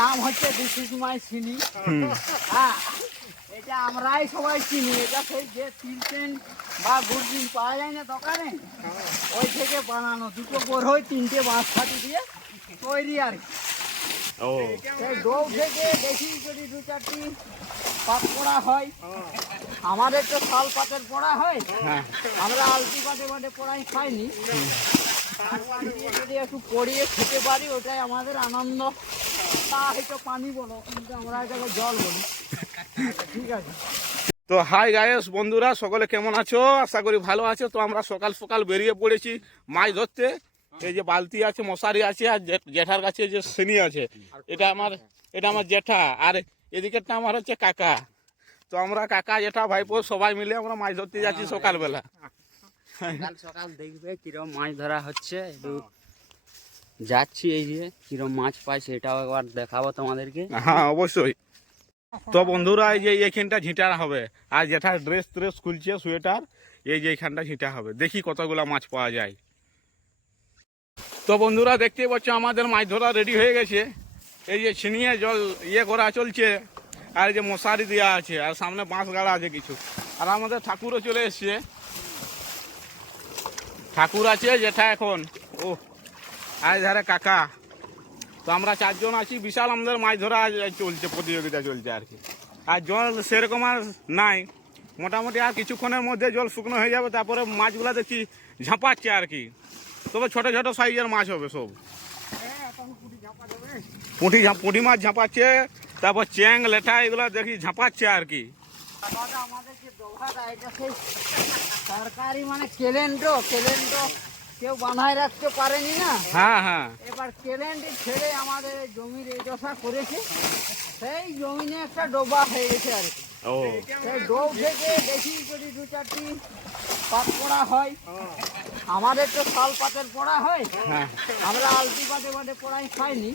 নাম হচ্ছে this is my চিনি। হ্যাঁ, এটা আমরাই সবাই চিনি। এটা সেই যে তিলচেন বা গুড়দিন পাওয়া যায় না দোকানে, ওই থেকে বানানো। দুটো বড়ই তিনটে বাঁশ ফাটি দিয়ে তৈরি আর কি। সেই ডো থেকে দেখি যদি দু চারটি পাত পড়া হয়, আমাদের তো শাল পাতের পড়া হয়, আমরা আলতি পাটে পাটে পড়াই খাইনি। যদি একটু পড়িয়ে খেতে পারি ওটাই আমাদের আনন্দ। তা হয়তো পানি বলো, কিন্তু আমরা এটাকে জল বলি। ঠিক আছে। তো হাই গায়েস বন্ধুরা, সকলে কেমন আছো? আশা করি ভালো আছো। তো আমরা সকাল সকাল বেরিয়ে পড়েছি মাছ ধরতে। এই যে বালতি আছে, মশারি আছে, আর জেঠার কাছে যে সিনি আছে, এটা আমার জেঠা, আর এদিকেরটা আমার হচ্ছে কাকা। তো আমরা কাকা জেঠা ভাইপো সবাই মিলে আমরা মাছ ধরতে যাচ্ছি সকালবেলা। সকাল সকাল দেখবে কিরম মাছ ধরা হচ্ছে, একটু যাচ্ছি। এই যে কিরম মাছ পাই সেটাও একবার দেখাবো তোমাদেরকে। হ্যাঁ অবশ্যই। তো বন্ধুরা, এই যে এইখানটা ঝিঁটা হবে, আর যেটা ড্রেস খুলছে সোয়েটার, এই যে এইখানটা ঝিঁটা হবে। দেখি কতগুলা মাছ পাওয়া যায়। তো বন্ধুরা দেখতেই পাচ্ছ আমাদের মাছ ধরা রেডি হয়ে গেছে। এই যে ছিনিয়ে জল করা চলছে, আর এই যে মশারি দেওয়া আছে, আর সামনে বাঁশ গাড়া আছে কিছু। আর আমাদের ঠাকুরও চলে এসছে। ঠাকুর আছে যেটা এখন, ও আর ধারে কাকা। তো আমরা চারজন আছি। বিশাল আমাদের মাছ ধরা চলছে, প্রতিযোগিতা চলছে আর কি। আর জল সেরকম আর নাই, মোটামুটি আর কিছুক্ষণের মধ্যে জল শুকনো হয়ে যাবে। তারপরে মাছগুলা দেখছি ঝাঁপাচ্ছে আর কি। তবে ছোট ছোট সাইজের মাছ হবে সব। পুঁটি মাছ ঝাঁপাচ্ছে, তারপর চ্যাং লেঠা এগুলো দেখি ঝাঁপাচ্ছে আর কি। আমাদের যে ডোভাটা, এটা সেই সরকারি মানে কেলেন্ডো কেউ বাঁধায় রাখতে পারেনি না। হ্যাঁ হ্যাঁ, এবার কেলেন্ডি ছেড়ে আমাদের জমির এই দশা করেছে। সেই জমিনে একটা ডোবা হয়ে গেছে আর কি। ও সেই ডোব থেকে দেখি যদি দু চারটি পাত পড়া হয়, আমাদের তো শাল পাতের পড়া হয়, আমরা আলতি পাটে পাটে পড়াই খাইনি।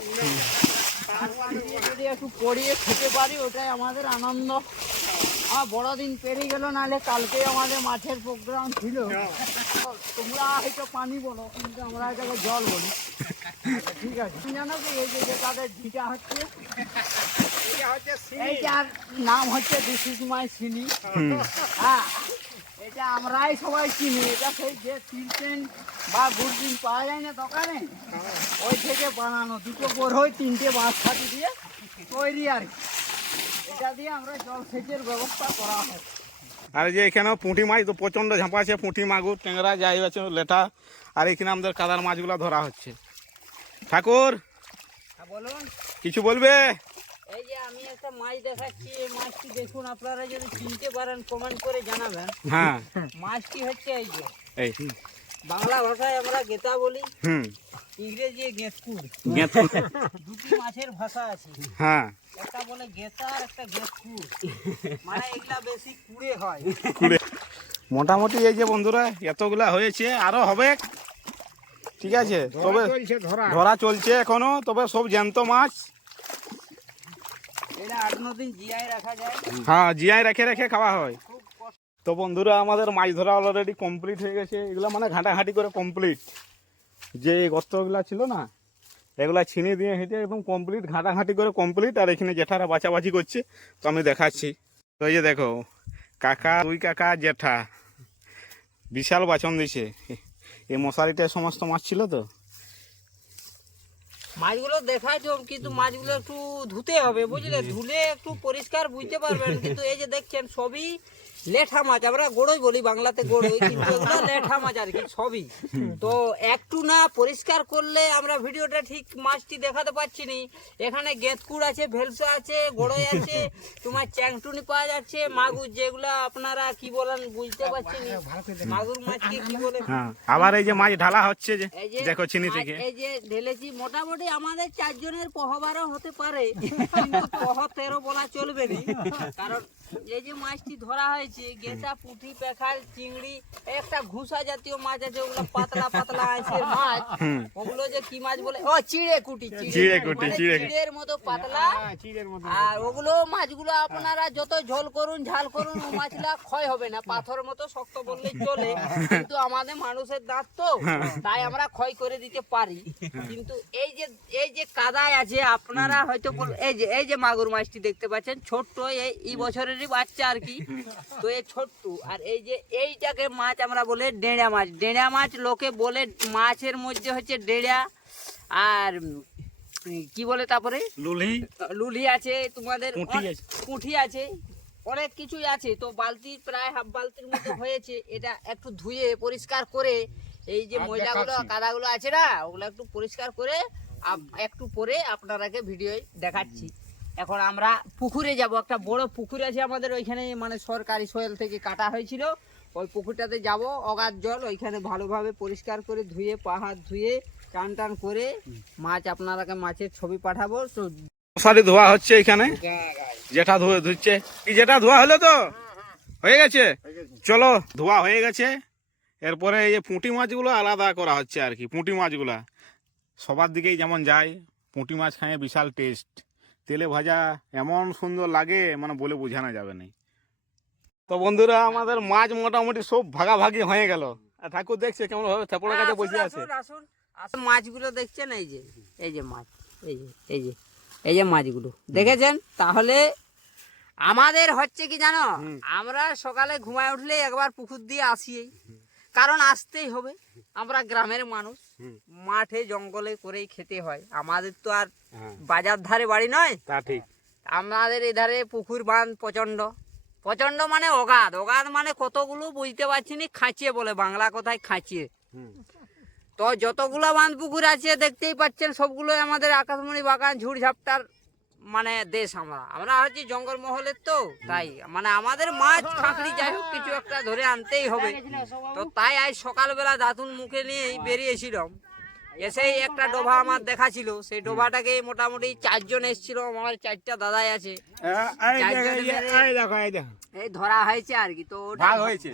যদি একটু পড়িয়ে খেতে পারি ওটাই আমাদের আনন্দ। বড়দিন পেরিয়ে গেল, নাহলে কালকে আমাদের মাছের প্রোগ্রাম ছিল। তোমরা হয়তো পানি বলো, কিন্তু আমরা এটাকে জল বলি। ঠিক আছে। জানো কি, এই যে তাদের ঝিটা হচ্ছে, এইটার নাম হচ্ছে দিস ইজ মাই চিনি। হ্যাঁ, এটা আমরাই সবাই চিনি। এটা সেই যে তিলচেন বা গুড়দিন পাওয়া যায় না দোকানে, ওই থেকে বানানো। দুটো বড়ই তিনটে বাঁশ ফাটি দিয়ে তৈরি আর কি। এটা দিয়ে আমরা জলসেচের ব্যবস্থা করা হয়। আর যে এখানেও পুঁটি মাছ তো প্রচণ্ড ঝাঁপাচ্ছে, পুঁটি মাগুর ট্যাংরা যাই আছে লেঠা। আর এখানে আমাদের কাদার মাছগুলো ধরা হচ্ছে। ঠাকুর বলুন, কিছু বলবে? এই যে আমি একটা মাছ দেখাচ্ছি, এই মাছটি দেখুন। আপনারা যদি চিনতে পারেন কমেন্ট করে জানাবেন। হ্যাঁ, মাছটি হচ্ছে এই যে, এই বাংলা ভাষায় আমরা গেতা বলি, ইংরেজি গেতকুর। দুটি মাছের ভাষা আছে। হ্যাঁ, একটা বলে গেতা আর একটা গেতকুর। মানে এগুলা বেশি কুড়ে হয়। মোটামুটি এই যে বন্ধুরা এতগুলা হয়েছে, আরো হবে। ঠিক আছে, তবে ধরা চলছে এখনো। তবে সব জ্যান্ত মাছ। এটা 8-9 দিন জিয়ায় রাখা যায়। হ্যাঁ, জিয়ায় রেখে রেখে খাওয়া হয়। তো বন্ধুরা আমাদের মাছ ধরা অলরেডি কমপ্লিট হয়ে গেছে। এগুলো মানে ঘাঁটাঘাঁটি করে কমপ্লিট। যে গর্তগুলা ছিল না, এগুলা ছিনিয়ে দিয়ে হেঁটে একদম কমপ্লিট, ঘাঁটাঘাঁটি করে কমপ্লিট। আর এখানে জেঠারা বাছাবাছি করছে, তো আমি দেখাচ্ছি। তো এই যে দেখো, কাকা, দুই কাকা, জেঠা বিশাল বাছন দিছে। এই মশারিটায় সমস্ত মাছ ছিল। তো মাছগুলো দেখাচ্ছ, কিন্তু মাছগুলো একটু ধুতে হবে, বুঝলে? ধুলে একটু পরিষ্কার বুঝতে পারবেন। কিন্তু এই যে দেখছেন সবই লেঠা মাছ, আমরা গোড়ই বলি বাংলাতে, গোড়ই, কিন্তু এগুলো লেঠা মাছ আর কি সবই। তো একটু না পরিষ্কার করলে আমরা ভিডিওটা ঠিক মাছটি দেখাতে পাচ্ছি নি। এখানে গেতকুড় আছে, ভেলসা আছে, গোড়ই আছে, তোমার চ্যাংটুনি পাওয়া যাচ্ছে, মাগুর, যেগুলো আপনারা কি বলেন বুঝতে পারছেন। মাগুর মাছকে কি বলে। আবার এই যে মাছ ঢালা হচ্ছে, যে দেখো চিনি থেকে এই যে ঢেলেছি। মোটামুটি আমাদের 4 জনের পহবারও হতে পারে, কিন্তু পহ 13 বলা চলবে না। কারণ এই যে মাছটি ধরা হয়েছে, হয়েছে গেছা, পুঁটি, পেখাল, চিংড়ি, একটা ঘুষা জাতীয় মাছ আছে, ওগুলো পাতলা পাতলা আঁশের মাছ। ওগুলো যে কি মাছ বলে, ও চিড়ে কুটি, চিড়ের মতো পাতলা। আর ওগুলো মাছগুলো আপনারা যত ঝোল করুন ঝাল করুন, ও মাছগুলা ক্ষয় হবে না, পাথর মতো শক্ত বললেই চলে। কিন্তু আমাদের মানুষের দাঁত তো, তাই আমরা ক্ষয় করে দিতে পারি। কিন্তু এই যে কাদায় আছে, আপনারা হয়তো এই যে মাগুর মাছটি দেখতে পাচ্ছেন, ছোট্ট, এই বছরেরই বাচ্চা আর কি। তো এই ছোট্ট, আর এইটাকে মাছ আমরা বলে ডেড়া মাছ। ডেড়া মাছ লোকে বলে, মাছের মধ্যে হচ্ছে ডেড়া আর কি বলে, তারপরে লুলি আছে, তোমাদের পুঁটি আছে, অনেক কিছুই আছে। তো বালতি প্রায় হাফ বালতির মতো হয়েছে। এটা একটু ধুয়ে পরিষ্কার করে, এই যে ময়লাগুলো কাদাগুলো আছে না, ওগুলো একটু পরিষ্কার করে একটু পরে আপনারাকে ভিডিও দেখাচ্ছি। এখন আমরা পুকুরে যাব, একটা বড় পুকুর আছে আমাদের ওইখানে, মানে সরকারি সোয়েল থেকে কাটা হয়েছিল। ওই পুকুরটাতে যাব, অগাধ জল, ওইখানে ভালোভাবে পরিষ্কার করে ধুয়ে পাহাড় ধুয়ে টান টান করে মাছ আপনারাকে মাছের ছবি পাঠাবো। মশারি ধোয়া হচ্ছে এখানে, যেটা ধুচ্ছে, যেটা ধোয়া হলো তো হয়ে গেছে। চলো, ধোয়া হয়ে গেছে। এরপরে এই যে পুঁটি মাছগুলো আলাদা করা হচ্ছে আর কি। পুঁটি মাছগুলা সবার দিকেই যেমন যায়, পুঁটি মাছ খায় বিশাল টেস্ট, তেলে ভাজা এমন সুন্দর লাগে, মানে বলে বোঝানো যাবে না। তো বন্ধুরা, আমাদের মাছ মোটামুটি সব ভাগাভাগি হয়ে গেল। আর ঠাকুর দেখছে কেমন ভাবে থেপড়ের কাছে বসে আছে। মাছগুলো দেখছেন, এই যে মাছ, এই যে মাছগুলো দেখেছেন। তাহলে আমাদের হচ্ছে কি জানো, আমরা সকালে ঘুমায় উঠলে একবার পুকুর দিয়ে আসি, কারণ আসতেই হবে। আমরা গ্রামের মানুষ, মাঠে জঙ্গলে করেই খেতে হয়। আমাদের তো আর বাজার ধারে বাড়ি নয়। তা ঠিক। আমাদের এধারে পুকুর বাঁধ প্রচন্ড, প্রচন্ড মানে অগাধ। অগাধ মানে কতগুলো বুঝতে পারছি না, খাঁচিয়ে বলে বাংলা কথায়, খাঁচিয়ে। তো যতগুলো বাঁধ পুকুর আছে দেখতেই পাচ্ছেন, সবগুলোই আমাদের আকাশমণি বাগান ঝুড়ঝাপটার মানে দেশ। আমরা হচ্ছি জঙ্গল মহলের, তো তাই মানে আমাদের মাছ খাঁকড়ি যাই হোক কিছু একটা ধরে আনতেই হবে। তো তাই আজ সকালবেলা দাঁতুন মুখে নিয়েই বেরিয়েছিলাম। এসেই একটা ডোভা আমার দেখা ছিল, সেই ডোভাটাকে মোটামুটি 4 জন এসেছিল, আমার 4টা দাদাই আছে, এই ধরা হয়েছে আর কি। তো ওটা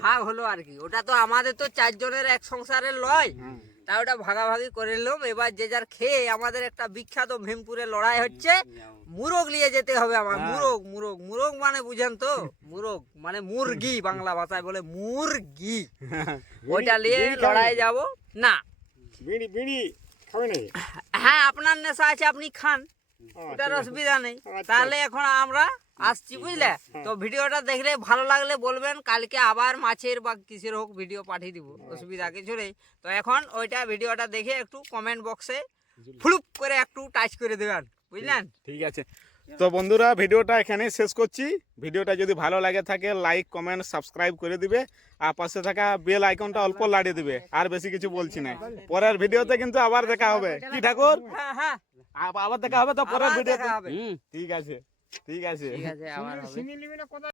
ভাগ হলো আর কি। ওটা তো আমাদের তো 4 জনের এক সংসারের লয়, তাই ওটা ভাগাভাগি করে নিলাম। এবার যে যার খেয়ে আমাদের একটা বিখ্যাত ভীমপুরে লড়াই হচ্ছে, মুরগ নিয়ে যেতে হবে আমার। মুরগ মানে বুঝেন তো, মুরগ মানে মুরগি, বাংলা ভাষায় বলে মুরগি। ওইটা নিয়ে লড়াই যাব না। হ্যাঁ, আপনার নেশা আছে, আপনি খান, ওটার অসুবিধা নেই। তাহলে এখন আমরা আসছি, বুঝলে? তো ভিডিওটা দেখলে ভালো লাগলে বলবেন, কালকে আবার মাছের বা কিসের হোক ভিডিও পাঠিয়ে দিব, অসুবিধা কিছু নেই। তো এখন ওইটা ভিডিওটা দেখে একটু কমেন্ট বক্সে ফুলুপ করে একটু টাচ করে দেবেন, বুঝলেন? ঠিক আছে। তো বন্ধুরা, ভিডিওটা এখানে শেষ করছি। ভিডিওটা যদি ভালো লাগে থাকে, লাইক কমেন্ট সাবস্ক্রাইব করে দিবে, আর পাশে থাকা বেল আইকনটা অল্প লাগিয়ে দিবে। আর বেশি কিছু বলছি না। পরের ভিডিওতে কিন্তু আবার দেখা হবে, কি ঠাকুর? হ্যাঁ, আবার দেখা হবে তো পরের ভিডিওতে। ঠিক আছে, ঠিক আছে। আবার হবে।